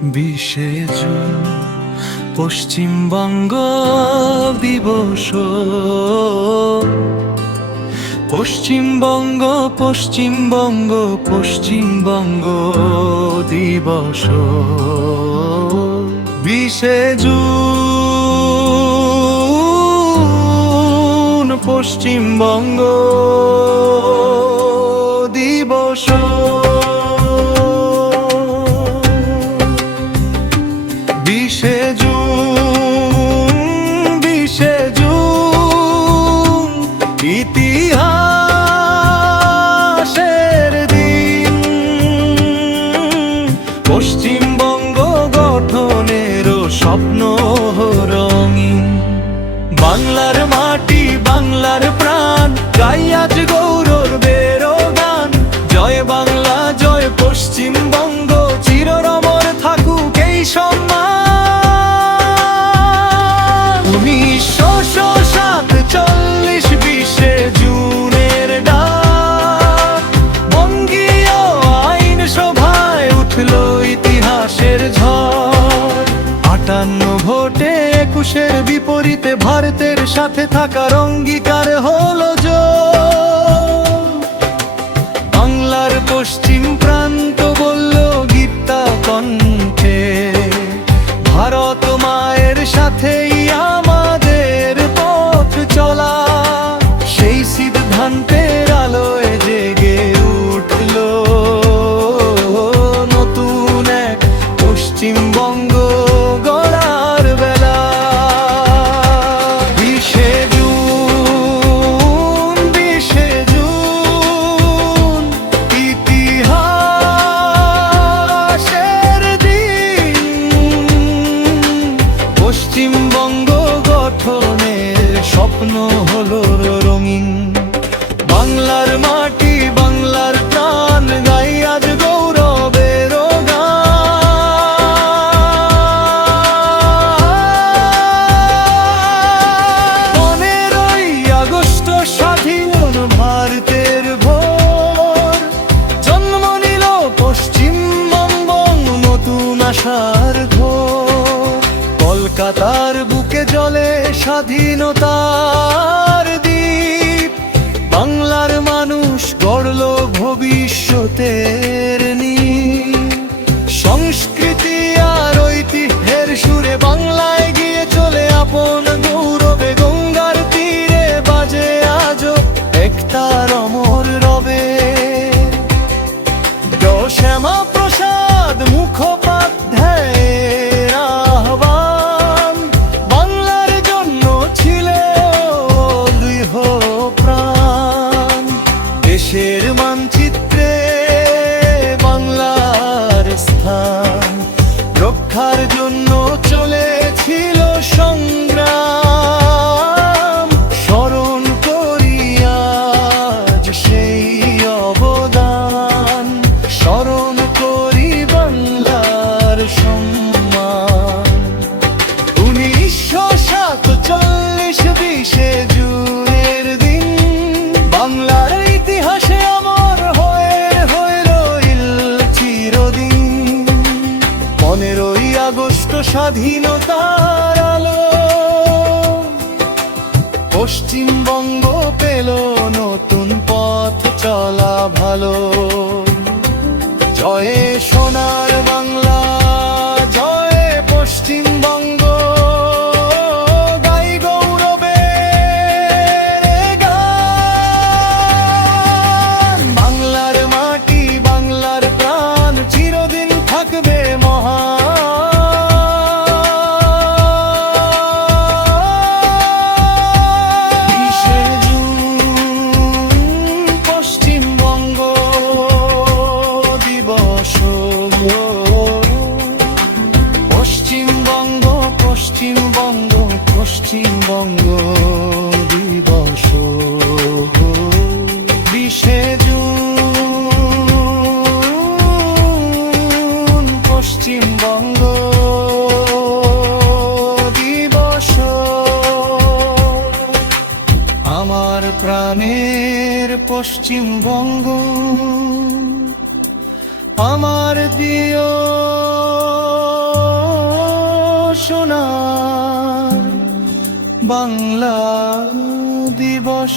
20শে June Paschimbanga দিবস। পশ্চিমবঙ্গ পশ্চিমবঙ্গ পশ্চিমবঙ্গ দিবস। 20শে June Paschimbanga দিবস। 20শে জুন 20শে জুন ইতিহাসের দিন। পশ্চিমবঙ্গ গঠনের স্বপ্ন রঙিন। বাংলার মাটি বাংলার প্রাণ, গাই আজ গৌরবের গান। জয় বাংলা জয় পশ্চিমবঙ্গ, চিররমর থাকুক এই সম্মান। 1947 20শে জুনের ডাক, বঙ্গীয় আইন সভায় উঠল ইতিহাসের ঝড়। 58 ভোটে 21-এর বিপরীতে ভারতের সাথে থাকার অঙ্গীকার হলো জোর। বাংলার পশ্চিম প্রান্ত বলল গীতা কণ্ঠে, ভারত মায়ের সাথেই আমাদের পথ চলা। সেই সিদ্ধান্তের আলোয় জেগে উঠল নতুন এক পশ্চিমবঙ্গ গড়ার বেলা। 20শে জুন 20শে জুন ইতিহাসের দিন। পশ্চিমবঙ্গ গঠনের স্বপ্ন হলো রঙিন। বাংলার মাটি বাংলার প্রাণ, গাই আজ গৌরবের গান। 15ই আগস্ট স্বাধীন ভারতের ভোর, জন্ম নিল পশ্চিমবঙ্গ নতুন আশার ঘোর। কলকাতার বুকে জ্বলে স্বাধীনতার দ্বীপ, বাংলার মানুষ গড়ল ভবিষ্যতের নীড়। সংস্কৃতি আর ঐতিহ্যের সুরে বাংলায় গিয়ে চলে আপন গৌরবে। গঙ্গার তীরে বাজে আজও একতার অমর রবে। শ্যামা প্রসাদ মুখোপাধ্যায়ের আহ্বান, বাংলার জন্য ছিল দৃঢ় প্রাণ। দেশের মানচিত্রে বাংলার স্থান, রক্ষার জন্য চলেছিল সংগ্রাম। স্মরণ করি আজ সেই অবদান, স্মরণ করি বাংলার সম্মান। 1947 20শে জুনের দিন, বাংলার ইতিহাসে অমর হয়ে রইল চিরদিন। 15ই আগস্ট স্বাধীনতার আলো, পশ্চিমবঙ্গ পেল নতুন পথ চলা ভালো। জয় সোনার বাংলা জয় পশ্চিমবঙ্গ, গাই গৌরবের গান। বাংলার মাটি বাংলার প্রাণ, চিরদিন থাকবে মহান। 20শে জুন পশ্চিমবঙ্গ দিবস। পশ্চিমবঙ্গ পশ্চিমবঙ্গ পশ্চিমবঙ্গ দিবস। 20শে জুন পশ্চিমবঙ্গ দিবস। আমার প্রাণের পশ্চিমবঙ্গ, আমার দিও সোনার বাংলা দিবস।